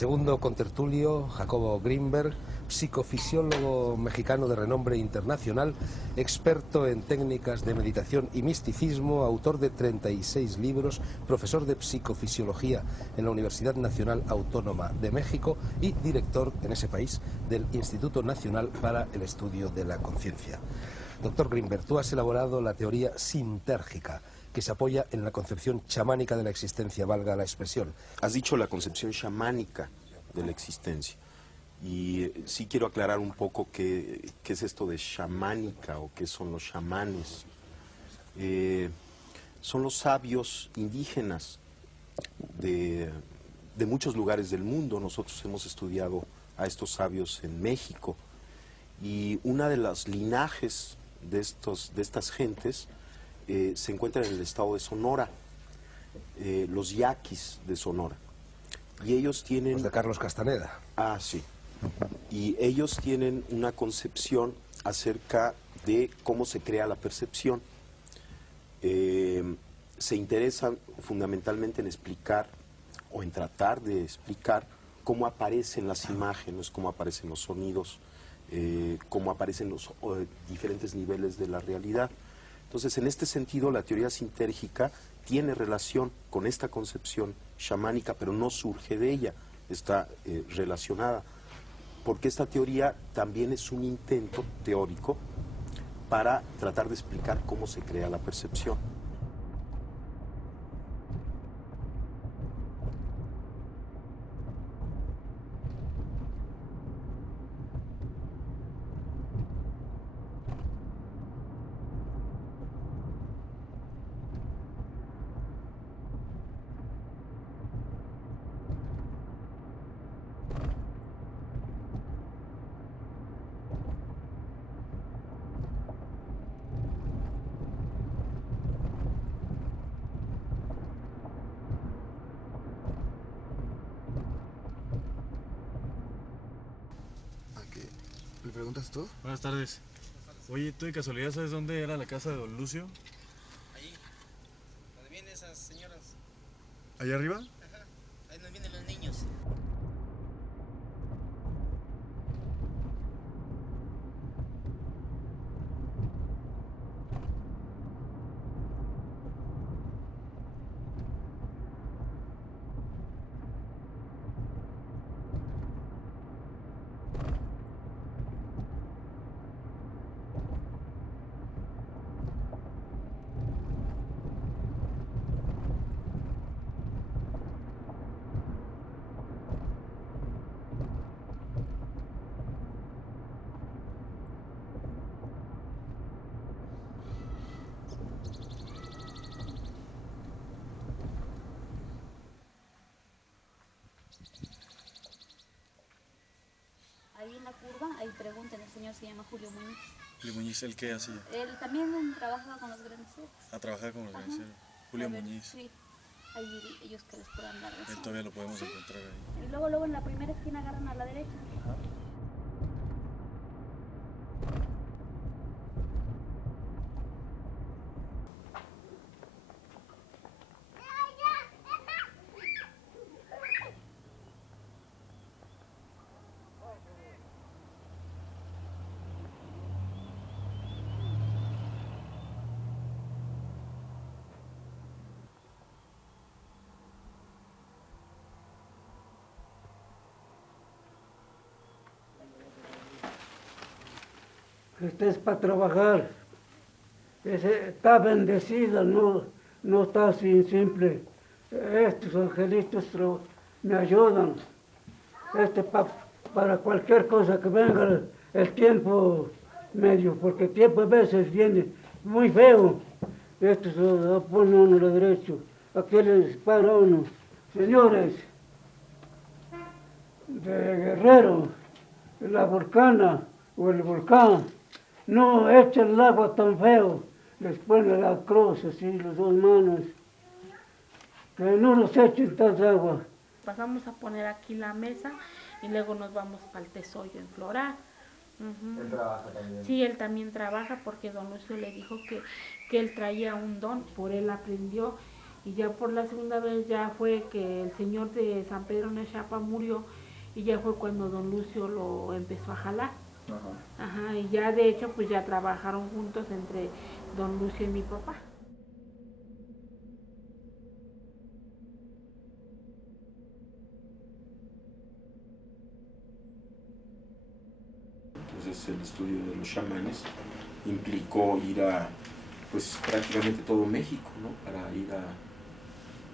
Segundo contertulio, Jacobo Grinberg, psicofisiólogo mexicano de renombre internacional, experto en técnicas de meditación y misticismo, autor de 36 libros, profesor de psicofisiología en la Universidad Nacional Autónoma de México y director en ese país del Instituto Nacional para el Estudio de la Conciencia. Doctor Grinberg, tú has elaborado la teoría sintérgica, que se apoya en la concepción chamánica de la existencia, valga la expresión. Has dicho la concepción chamánica de la existencia. Y sí quiero aclarar un poco qué es esto de chamánica o qué son los chamanes. Son los sabios indígenas de muchos lugares del mundo. Nosotros hemos estudiado a estos sabios en México. Y una de las linajes de estas gentes se encuentra en el estado de Sonora, los yaquis de Sonora. Y ellos tienen... Los de Carlos Castaneda. Ah, sí. Y ellos tienen una concepción acerca de cómo se crea la percepción. Se interesan fundamentalmente en explicar o en tratar de explicar cómo aparecen las imágenes, cómo aparecen los sonidos, cómo aparecen los diferentes niveles de la realidad. Entonces, en este sentido, la teoría sintérgica tiene relación con esta concepción chamánica, pero no surge de ella, está relacionada. Porque esta teoría también es un intento teórico para tratar de explicar cómo se crea la percepción. ¿Me preguntas tú? Buenas tardes. Oye, ¿tú de casualidad sabes dónde era la casa de don Lucio? Allí, donde vienen esas señoras. ¿Allá arriba? Ajá, ahí donde vienen los niños. Ahí en la curva, ahí pregunten, el señor se llama Julio Muñiz. Julio Muñiz, ¿el qué hacía? Él también trabajaba con los granjeros. A trabajar con los Ajá. granjeros. Julio A ver, Muñiz. Sí, ahí ellos que les puedan dar Él razón. todavía lo podemos encontrar ahí. Y luego en la primera esquina agarran a la derecha. Este es para trabajar. Está bendecida, no está así simple. Estos angelitos me ayudan. Para cualquier cosa que venga el tiempo medio, porque el tiempo a veces viene muy feo. Estos lo pone uno a lo derecho. Aquí les para uno. Señores, de Guerrero, la volcana o el volcán, no echen el agua tan feo, les pone la cruz así, las dos manos, que no nos echen tanta agua. Pasamos a poner aquí la mesa y luego nos vamos para el Tesoyo en Floral. Él trabaja también. Sí, él también trabaja porque don Lucio le dijo que él traía un don, por él aprendió Y ya por la segunda vez ya fue que el señor de San Pedro Nechapa murió y ya fue cuando don Lucio lo empezó a jalar. Ajá, y ya de hecho pues ya trabajaron juntos entre don Lucio y mi papá. Entonces el estudio de los chamanes implicó ir a pues prácticamente todo México, ¿no? Para ir a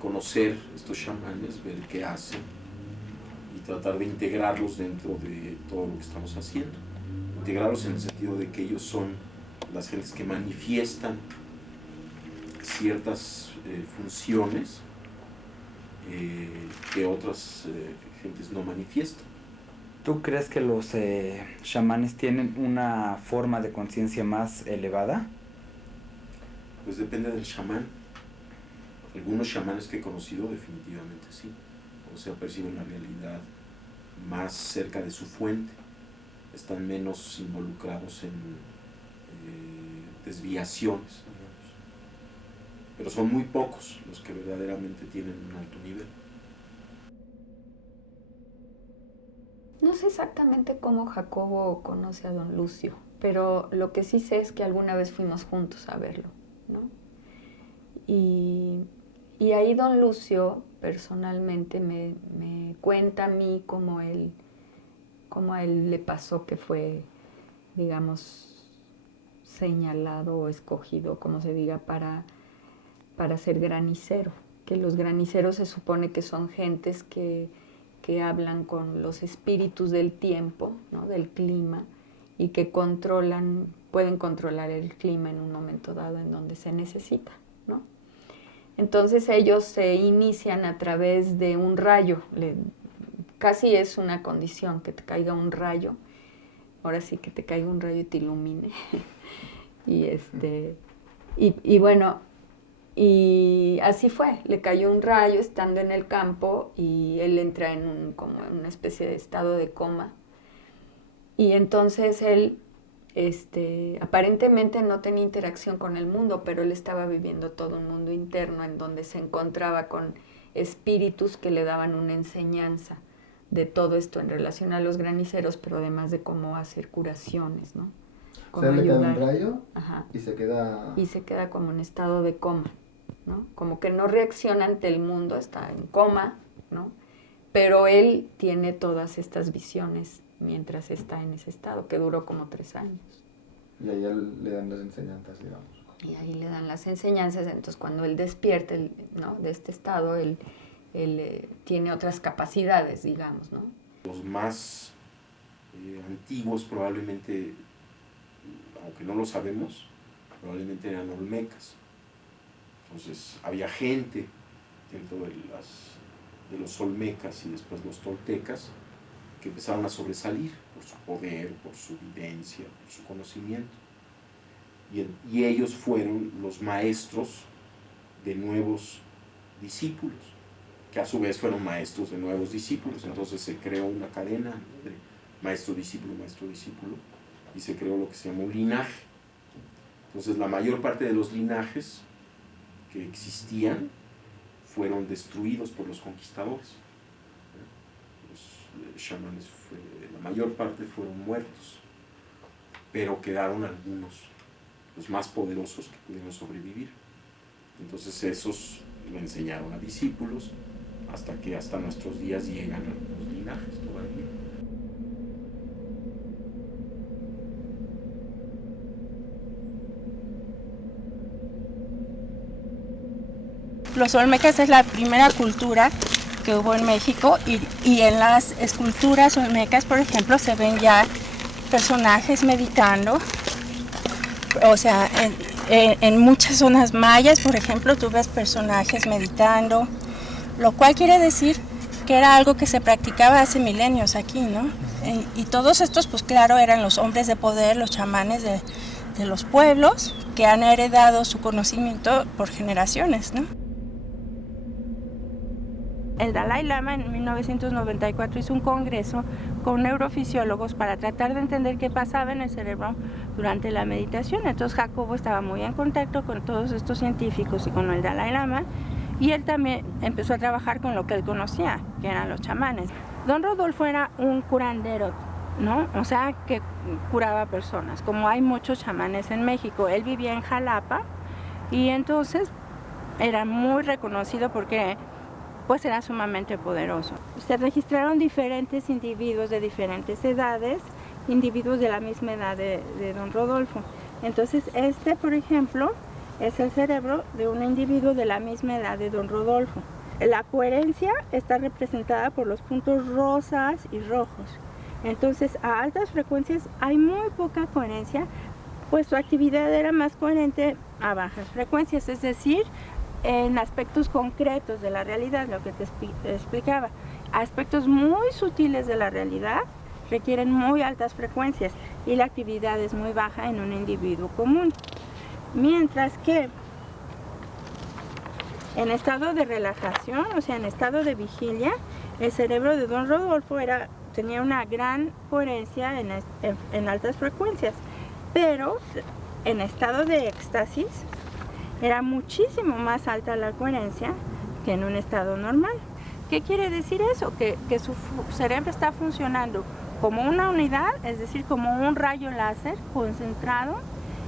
conocer estos chamanes, ver qué hacen y tratar de integrarlos dentro de todo lo que estamos haciendo. Integrarlos en el sentido de que ellos son las gentes que manifiestan ciertas funciones que otras gentes no manifiestan. ¿Tú crees que los chamanes tienen una forma de conciencia más elevada? Pues depende del chamán. Algunos chamanes que he conocido definitivamente sí. O sea, perciben la realidad más cerca de su fuente. Están menos involucrados en desviaciones, digamos. Pero son muy pocos los que verdaderamente tienen un alto nivel. No sé exactamente cómo Jacobo conoce a don Lucio, pero lo que sí sé es que alguna vez fuimos juntos a verlo, ¿no? Y ahí don Lucio personalmente me cuenta a mí cómo a él le pasó que fue, digamos, señalado o escogido, como se diga, para ser granicero. Que los graniceros se supone que son gentes que hablan con los espíritus del tiempo, ¿no? Del clima, y que pueden controlar el clima en un momento dado en donde se necesita, ¿no? Entonces ellos se inician a través de un rayo, casi es una condición que te caiga un rayo, ahora sí que te caiga un rayo y te ilumine. y bueno, y así fue, le cayó un rayo estando en el campo y él entra como en una especie de estado de coma. Y entonces él aparentemente no tenía interacción con el mundo, pero él estaba viviendo todo un mundo interno en donde se encontraba con espíritus que le daban una enseñanza de todo esto en relación a los graniceros, pero además de cómo hacer curaciones, ¿no? Cómo le cae un rayo. Ajá. Y se queda como en estado de coma, ¿no? Como que no reacciona ante el mundo, está en coma, ¿no? Pero él tiene todas estas visiones mientras está en ese estado, que duró como 3 años. Y ahí le dan las enseñanzas, digamos. Y ahí le dan las enseñanzas, entonces cuando él despierta, ¿no? De este estado, él tiene otras capacidades, digamos, ¿no? Los más antiguos probablemente, aunque no lo sabemos, probablemente eran olmecas. Entonces había gente dentro de los olmecas y después los toltecas que empezaron a sobresalir por su poder, por su vivencia, por su conocimiento. Y ellos fueron los maestros de nuevos discípulos, que a su vez fueron maestros de nuevos discípulos. Entonces se creó una cadena de maestro-discípulo, maestro-discípulo, y se creó lo que se llama un linaje. Entonces la mayor parte de los linajes que existían fueron destruidos por los conquistadores. Los chamanes, la mayor parte fueron muertos, pero quedaron algunos, los más poderosos que pudieron sobrevivir. Entonces esos lo enseñaron a discípulos hasta que hasta nuestros días llegan a los linajes todavía. Los olmecas es la primera cultura que hubo en México y en las esculturas olmecas, por ejemplo, se ven ya personajes meditando. O sea, en muchas zonas mayas, por ejemplo, tú ves personajes meditando, lo cual quiere decir que era algo que se practicaba hace milenios aquí, ¿no? Y todos estos, pues claro, eran los hombres de poder, los chamanes de los pueblos que han heredado su conocimiento por generaciones, ¿no? El Dalai Lama en 1994 hizo un congreso con neurofisiólogos para tratar de entender qué pasaba en el cerebro durante la meditación. Entonces Jacobo estaba muy en contacto con todos estos científicos y con el Dalai Lama Y él también empezó a trabajar con lo que él conocía, que eran los chamanes. Don Rodolfo era un curandero, ¿no? O sea, que curaba personas, como hay muchos chamanes en México. Él vivía en Jalapa y entonces era muy reconocido porque pues era sumamente poderoso. Se registraron diferentes individuos de diferentes edades, individuos de la misma edad de don Rodolfo. Entonces este, por ejemplo, es el cerebro de un individuo de la misma edad de don Rodolfo. La coherencia está representada por los puntos rosas y rojos. Entonces, a altas frecuencias hay muy poca coherencia, pues su actividad era más coherente a bajas frecuencias, es decir, en aspectos concretos de la realidad, lo que te explicaba. Aspectos muy sutiles de la realidad requieren muy altas frecuencias y la actividad es muy baja en un individuo común. Mientras que en estado de relajación, o sea, en estado de vigilia, el cerebro de don Rodolfo tenía una gran coherencia en altas frecuencias, pero en estado de éxtasis era muchísimo más alta la coherencia que en un estado normal. ¿Qué quiere decir eso? Que su cerebro está funcionando como una unidad, es decir, como un rayo láser concentrado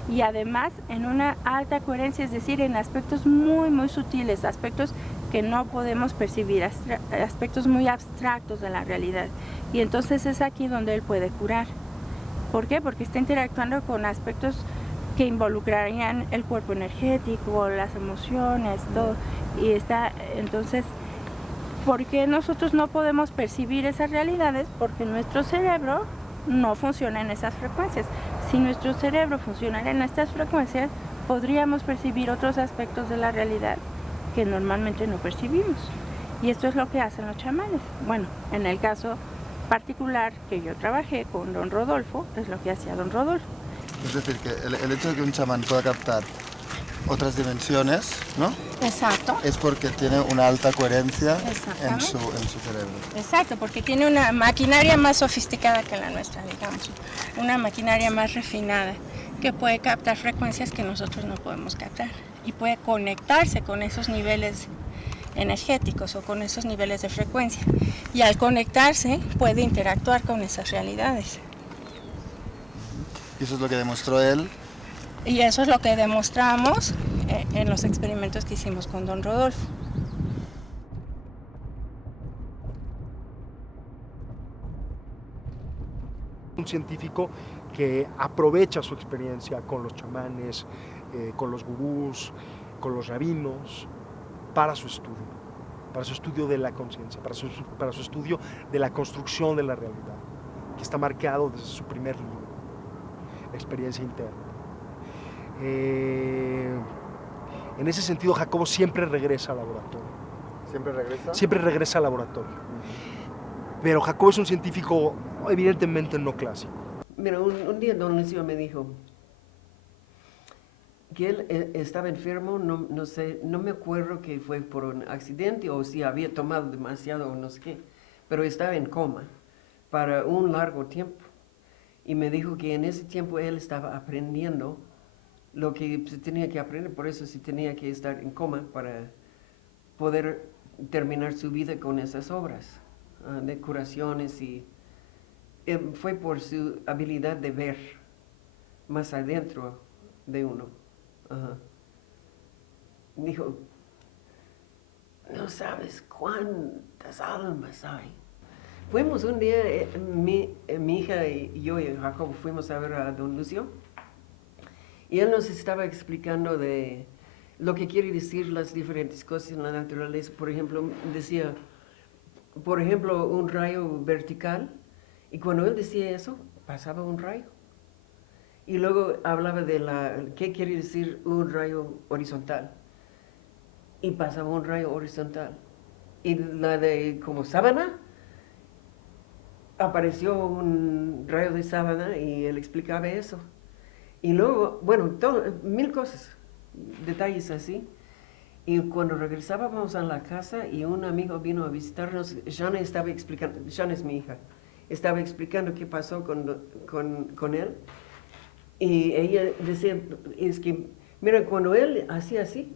y además en una alta coherencia, es decir, en aspectos muy, muy sutiles, aspectos que no podemos percibir, aspectos muy abstractos de la realidad. Y entonces es aquí donde él puede curar. ¿Por qué? Porque está interactuando con aspectos que involucrarían el cuerpo energético, las emociones, todo. Y entonces, ¿por qué nosotros no podemos percibir esas realidades? Porque nuestro cerebro no funciona en esas frecuencias. Si nuestro cerebro funcionara en estas frecuencias, podríamos percibir otros aspectos de la realidad que normalmente no percibimos. Y esto es lo que hacen los chamanes. Bueno, en el caso particular que yo trabajé con don Rodolfo, es lo que hacía don Rodolfo. Es decir, que el hecho de que un chamán pueda captar otras dimensiones, ¿no? Exacto. Es porque tiene una alta coherencia en su cerebro. Exacto, porque tiene una maquinaria más sofisticada que la nuestra, digamos. Una maquinaria más refinada que puede captar frecuencias que nosotros no podemos captar. Y puede conectarse con esos niveles energéticos o con esos niveles de frecuencia. Y al conectarse puede interactuar con esas realidades. Y eso es lo que demostró él. Y eso es lo que demostramos en los experimentos que hicimos con don Rodolfo. Un científico que aprovecha su experiencia con los chamanes, con los gurús, con los rabinos, para su estudio de la conciencia, para su estudio de la construcción de la realidad, que está marcado desde su primer libro, La experiencia interna. En ese sentido, Jacobo siempre regresa al laboratorio. ¿Siempre regresa? Siempre regresa al laboratorio. Pero Jacobo es un científico evidentemente no clásico. Mira, un día don Lucio me dijo que él estaba enfermo, no sé, no me acuerdo que fue por un accidente o si había tomado demasiado o no sé qué, pero estaba en coma para un largo tiempo. Y me dijo que en ese tiempo él estaba aprendiendo lo que se tenía que aprender, por eso se tenía que estar en coma para poder terminar su vida con esas obras de curaciones y fue por su habilidad de ver más adentro de uno. Dijo, no sabes cuántas almas hay. Fuimos un día, mi hija y yo y Jacobo fuimos a ver a don Lucio y él nos estaba explicando de lo que quiere decir las diferentes cosas en la naturaleza. Por ejemplo, decía, por ejemplo, un rayo vertical, y cuando él decía eso, pasaba un rayo. Y luego hablaba de qué quiere decir un rayo horizontal, y pasaba un rayo horizontal. Y la de como sábana, apareció un rayo de sábana y él explicaba eso. Y luego, bueno, mil cosas, detalles así. Y cuando regresábamos a la casa y un amigo vino a visitarnos, Shana estaba explicando, Shana es mi hija, estaba explicando qué pasó con él. Y ella decía, es que, mira, cuando él hacía así,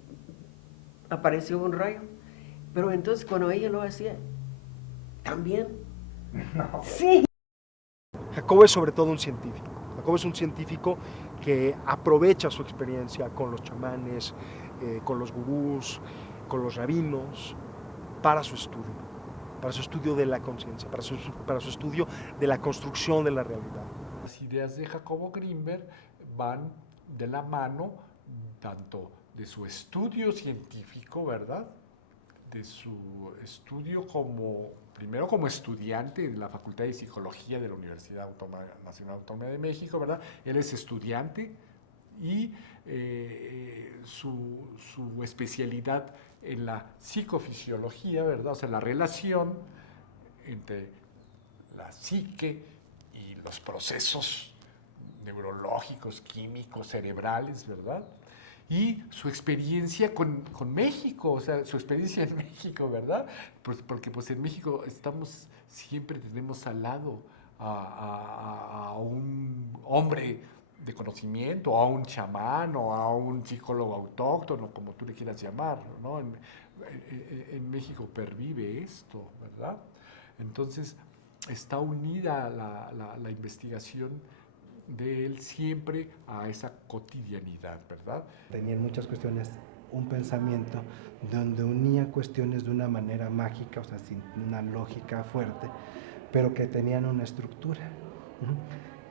apareció un rayo. Pero entonces cuando ella lo hacía, también. No. Sí. Jacobo es sobre todo un científico. Jacobo es un científico que aprovecha su experiencia con los chamanes, con los gurús, con los rabinos, para su estudio de la conciencia, para su estudio de la construcción de la realidad. Las ideas de Jacobo Grinberg van de la mano tanto de su estudio científico, ¿verdad? De su estudio primero como estudiante de la Facultad de Psicología de la Universidad Nacional Autónoma de México, ¿verdad? Él es estudiante y su especialidad en la psicofisiología, ¿verdad? O sea, la relación entre la psique y los procesos neurológicos, químicos, cerebrales, ¿verdad? Y su experiencia con México, o sea, su experiencia en México, ¿verdad? Porque pues en México siempre tenemos al lado a un hombre de conocimiento, a un chamán o a un psicólogo autóctono, como tú le quieras llamar, ¿no? En México pervive esto, ¿verdad? Entonces, está unida la investigación de él siempre a esa cotidianidad, ¿verdad? Tenía en muchas cuestiones un pensamiento donde unía cuestiones de una manera mágica, o sea, sin una lógica fuerte, pero que tenían una estructura.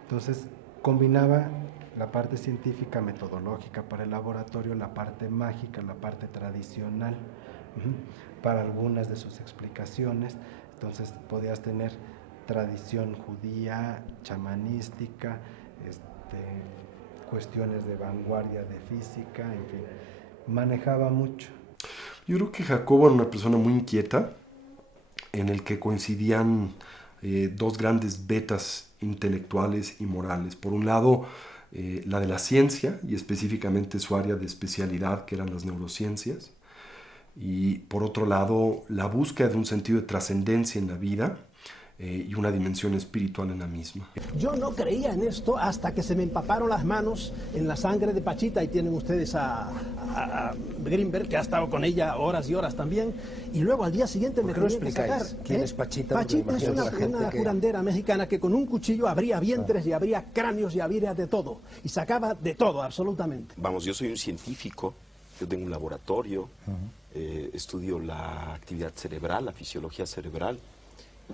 Entonces, combinaba la parte científica, metodológica para el laboratorio, la parte mágica, la parte tradicional, para algunas de sus explicaciones. Entonces, podías tener tradición judía, chamanística, cuestiones de vanguardia de física, en fin, manejaba mucho. Yo creo que Jacobo era una persona muy inquieta, en el que coincidían dos grandes vetas intelectuales y morales. Por un lado, la de la ciencia, y específicamente su área de especialidad, que eran las neurociencias, y por otro lado, la búsqueda de un sentido de trascendencia en la vida, y una dimensión espiritual en la misma. Yo no creía en esto hasta que se me empaparon las manos en la sangre de Pachita. Ahí tienen ustedes a Grinberg, que ha estado con ella horas y horas también. Y luego al día siguiente me tenía que sacar. ¿Quién es Pachita? Pachita es una curandera mexicana que con un cuchillo abría vientres y abría cráneos y abría de todo. Y sacaba de todo, absolutamente. Vamos, yo soy un científico, yo tengo un laboratorio, estudio la actividad cerebral, la fisiología cerebral.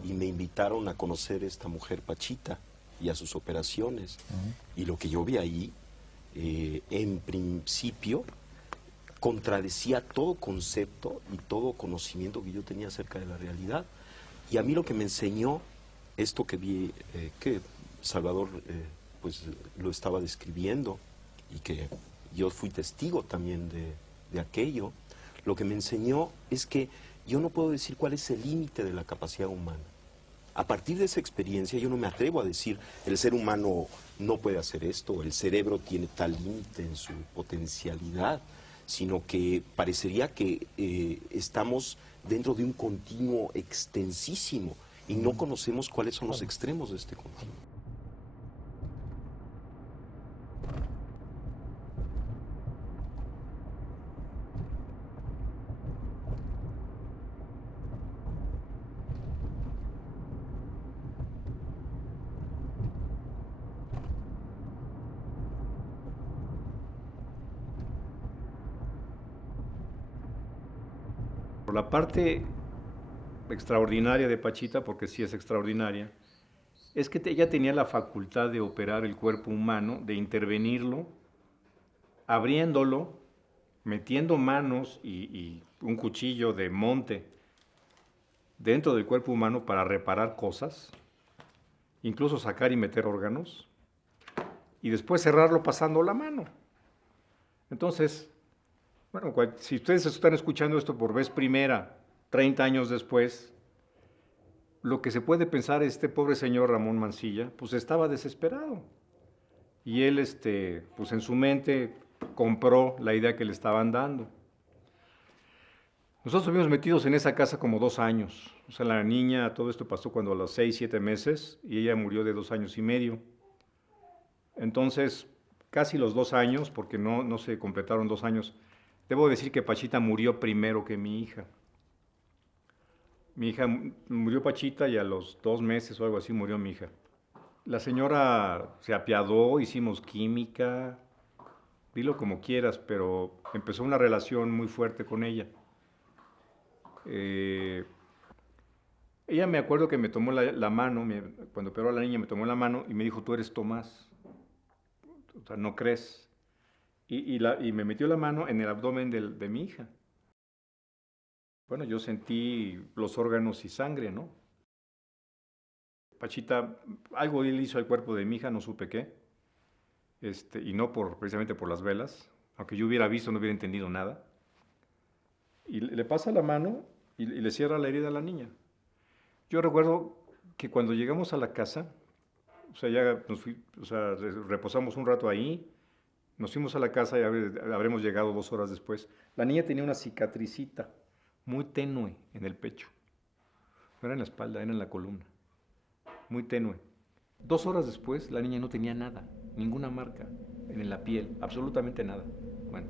Y me invitaron a conocer a esta mujer Pachita y a sus operaciones. Y lo que yo vi ahí, en principio, contradecía todo concepto y todo conocimiento que yo tenía acerca de la realidad. Y a mí lo que me enseñó, esto que vi, que Salvador pues lo estaba describiendo, y que yo fui testigo también de aquello, lo que me enseñó es que yo no puedo decir cuál es el límite de la capacidad humana. A partir de esa experiencia yo no me atrevo a decir el ser humano no puede hacer esto, el cerebro tiene tal límite en su potencialidad, sino que parecería que estamos dentro de un continuo extensísimo y no conocemos cuáles son los extremos de este continuo. La parte extraordinaria de Pachita, porque sí es extraordinaria, es que ella tenía la facultad de operar el cuerpo humano, de intervenirlo, abriéndolo, metiendo manos y un cuchillo de monte dentro del cuerpo humano para reparar cosas, incluso sacar y meter órganos, y después cerrarlo pasando la mano. Entonces, bueno, si ustedes están escuchando esto por vez primera, 30 años después, lo que se puede pensar este pobre señor Ramón Mancilla, pues estaba desesperado. Y él, pues en su mente compró la idea que le estaban dando. Nosotros estuvimos metidos en esa casa como 2 años. O sea, la niña, todo esto pasó cuando a los 6, 7 meses, y ella murió de 2 años y medio. Entonces, casi los 2 años, porque no se completaron 2 años, Debo decir que Pachita murió primero que mi hija. Mi hija murió Pachita y a los 2 meses o algo así murió mi hija. La señora se apiadó, hicimos química, dilo como quieras, pero empezó una relación muy fuerte con ella. Ella me acuerdo que me tomó la mano, cuando operó a la niña me tomó la mano y me dijo, tú eres Tomás, o sea, no crees. Y me metió la mano en el abdomen de mi hija. Bueno, yo sentí los órganos y sangre, ¿no? Pachita, algo él hizo al cuerpo de mi hija, no supe qué, y no precisamente por las velas, aunque yo hubiera visto, no hubiera entendido nada. Y le pasa la mano y le cierra la herida a la niña. Yo recuerdo que cuando llegamos a la casa, o sea, ya reposamos un rato ahí, nos fuimos a la casa y habremos llegado 2 horas después. La niña tenía una cicatricita muy tenue en el pecho. No era en la espalda, era en la columna. Muy tenue. 2 horas después, la niña no tenía nada, ninguna marca en la piel, absolutamente nada. Bueno,